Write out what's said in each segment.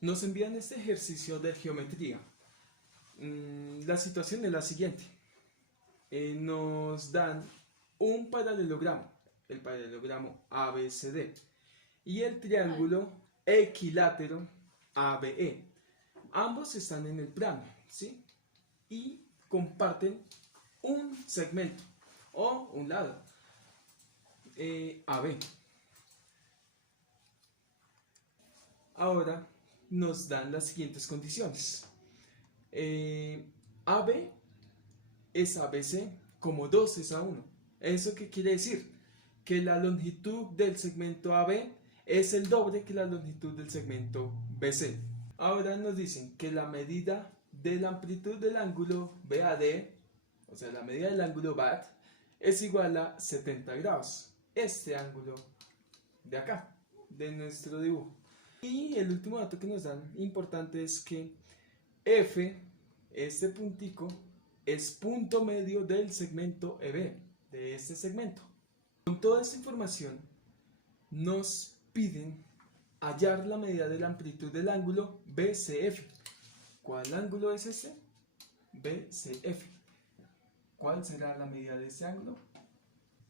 Nos envían este ejercicio de geometría. La situación es la siguiente. Nos dan un paralelogramo, el paralelogramo ABCD, y el triángulo equilátero ABE. Ambos están en el plano, ¿sí? Y comparten un segmento o un lado, AB. Ahora nos dan las siguientes condiciones. AB es ABC como 2 es a 1. ¿Eso qué quiere decir? Que la longitud del segmento AB es el doble que la longitud del segmento BC. Ahora nos dicen que la medida de la amplitud del ángulo BAD, o sea, la medida del ángulo BAD, es igual a 70 grados. Este ángulo de acá, de nuestro dibujo. Y el último dato que nos dan importante es que F, este puntico, es punto medio del segmento EB, de este segmento. Con toda esta información nos piden hallar la medida de la amplitud del ángulo BCF. ¿Cuál ángulo es este? BCF. ¿Cuál será la medida de este ángulo?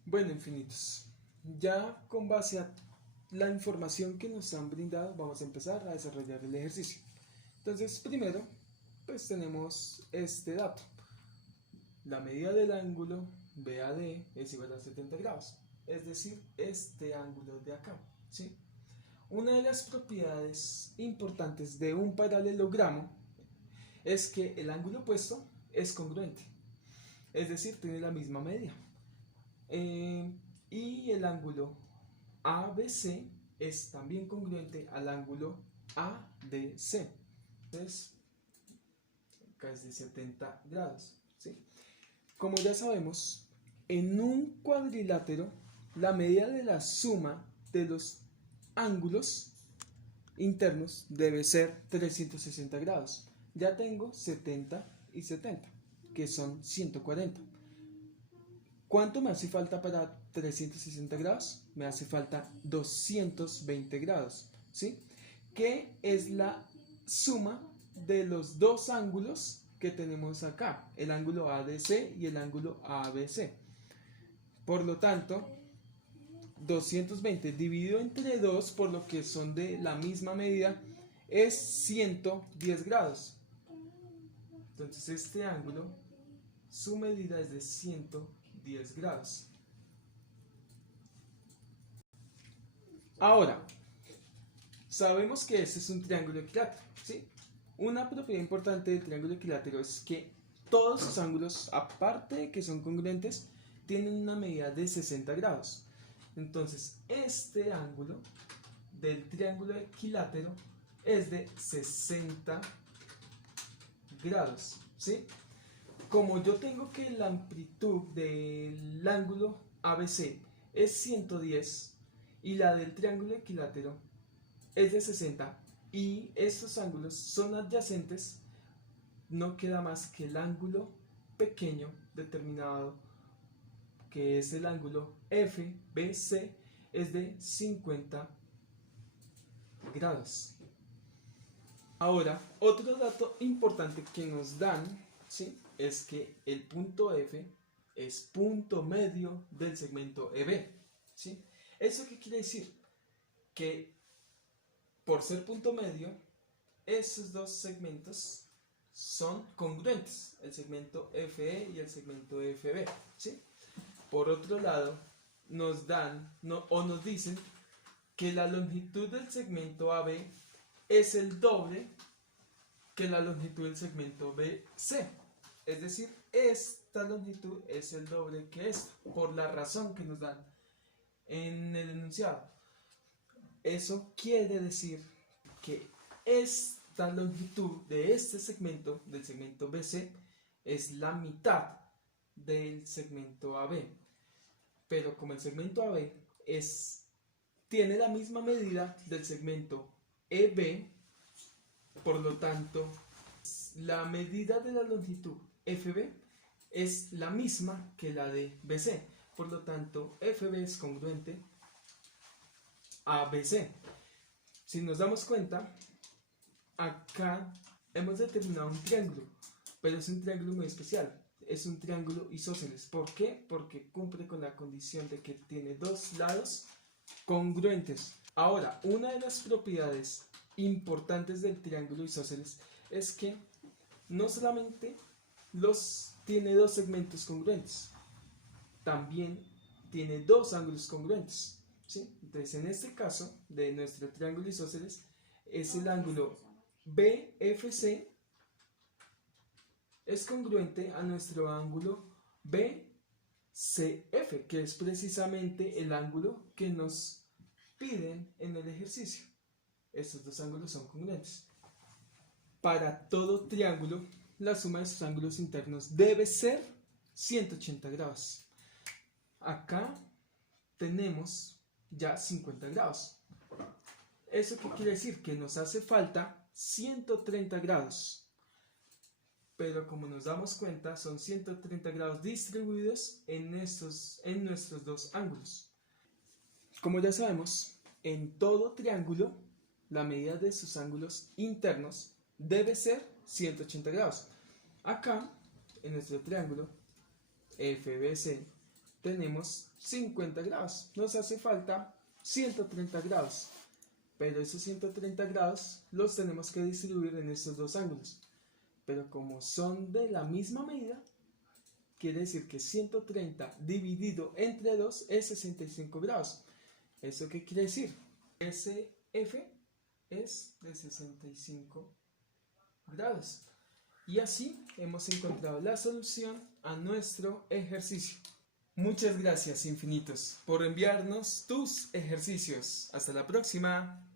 Bueno, infinitos. Ya con base a la información que nos han brindado, vamos a empezar a desarrollar el ejercicio. Entonces, primero, pues tenemos este dato. La medida del ángulo BAD es igual a 70 grados, es decir, este ángulo de acá, ¿sí? Una de las propiedades importantes de un paralelogramo es que el ángulo opuesto es congruente, es decir, tiene la misma medida. Y el ángulo ABC es también congruente al ángulo ADC. Entonces, acá es de 70 grados, ¿sí? Como ya sabemos, en un cuadrilátero, la medida de la suma de los ángulos internos debe ser 360 grados. Ya tengo 70 y 70, que son 140. ¿Cuánto me hace falta para 360 grados? Me hace falta 220 grados, ¿sí? Que es la suma de los dos ángulos que tenemos acá, el ángulo ADC y el ángulo ABC. Por lo tanto, 220 dividido entre 2, por lo que son de la misma medida, es 110 grados. Entonces este ángulo, su medida es de 110 grados. Ahora, sabemos que este es un triángulo equilátero, ¿sí? Una propiedad importante del triángulo equilátero es que todos sus ángulos, aparte de que son congruentes, tienen una medida de 60 grados. Entonces, este ángulo del triángulo equilátero es de 60 grados, ¿sí? Como yo tengo que la amplitud del ángulo ABC es 110 y la del triángulo equilátero es de 60, y estos ángulos son adyacentes, no queda más que el ángulo pequeño determinado, que es el ángulo FBC, es de 50 grados. Ahora, otro dato importante que nos dan, ¿sí?, es que el punto F es punto medio del segmento EB, ¿sí? ¿Eso qué quiere decir? Que por ser punto medio, esos dos segmentos son congruentes, el segmento FE y el segmento FB, ¿sí? Por otro lado, nos dan o nos dicen que la longitud del segmento AB es el doble que la longitud del segmento BC. Es decir, esta longitud es el doble que esta, por la razón que nos dan en el enunciado. Eso quiere decir que esta longitud de este segmento, del segmento BC, es la mitad del segmento AB. Pero como el segmento AB tiene la misma medida del segmento EB, por lo tanto, la medida de la longitud FB es la misma que la de BC. Por lo tanto, FB es congruente a BC. Si nos damos cuenta, acá hemos determinado un triángulo, pero es un triángulo muy especial. Es un triángulo isósceles. ¿Por qué? Porque cumple con la condición de que tiene dos lados congruentes. Ahora, una de las propiedades importantes del triángulo isósceles es que no solamente tiene dos segmentos congruentes, también tiene dos ángulos congruentes, ¿sí? Entonces, en este caso de nuestro triángulo isósceles, es el ángulo BFC es congruente a nuestro ángulo BCF, que es precisamente el ángulo que nos piden en el ejercicio. Estos dos ángulos son congruentes. Para todo triángulo, la suma de sus ángulos internos debe ser 180 grados. Acá tenemos ya 50 grados. ¿Eso qué quiere decir? Que nos hace falta 130 grados. Pero como nos damos cuenta, son 130 grados distribuidos en nuestros dos ángulos. Como ya sabemos, en todo triángulo, la medida de sus ángulos internos debe ser 180 grados. Acá, en nuestro triángulo FBC, tenemos 50 grados. Nos hace falta 130 grados. Pero esos 130 grados los tenemos que distribuir en estos dos ángulos. Pero como son de la misma medida, quiere decir que 130 dividido entre 2 es 65 grados. ¿Eso qué quiere decir? SF es de 65 grados. Y así hemos encontrado la solución a nuestro ejercicio. Muchas gracias, infinitos, por enviarnos tus ejercicios. Hasta la próxima.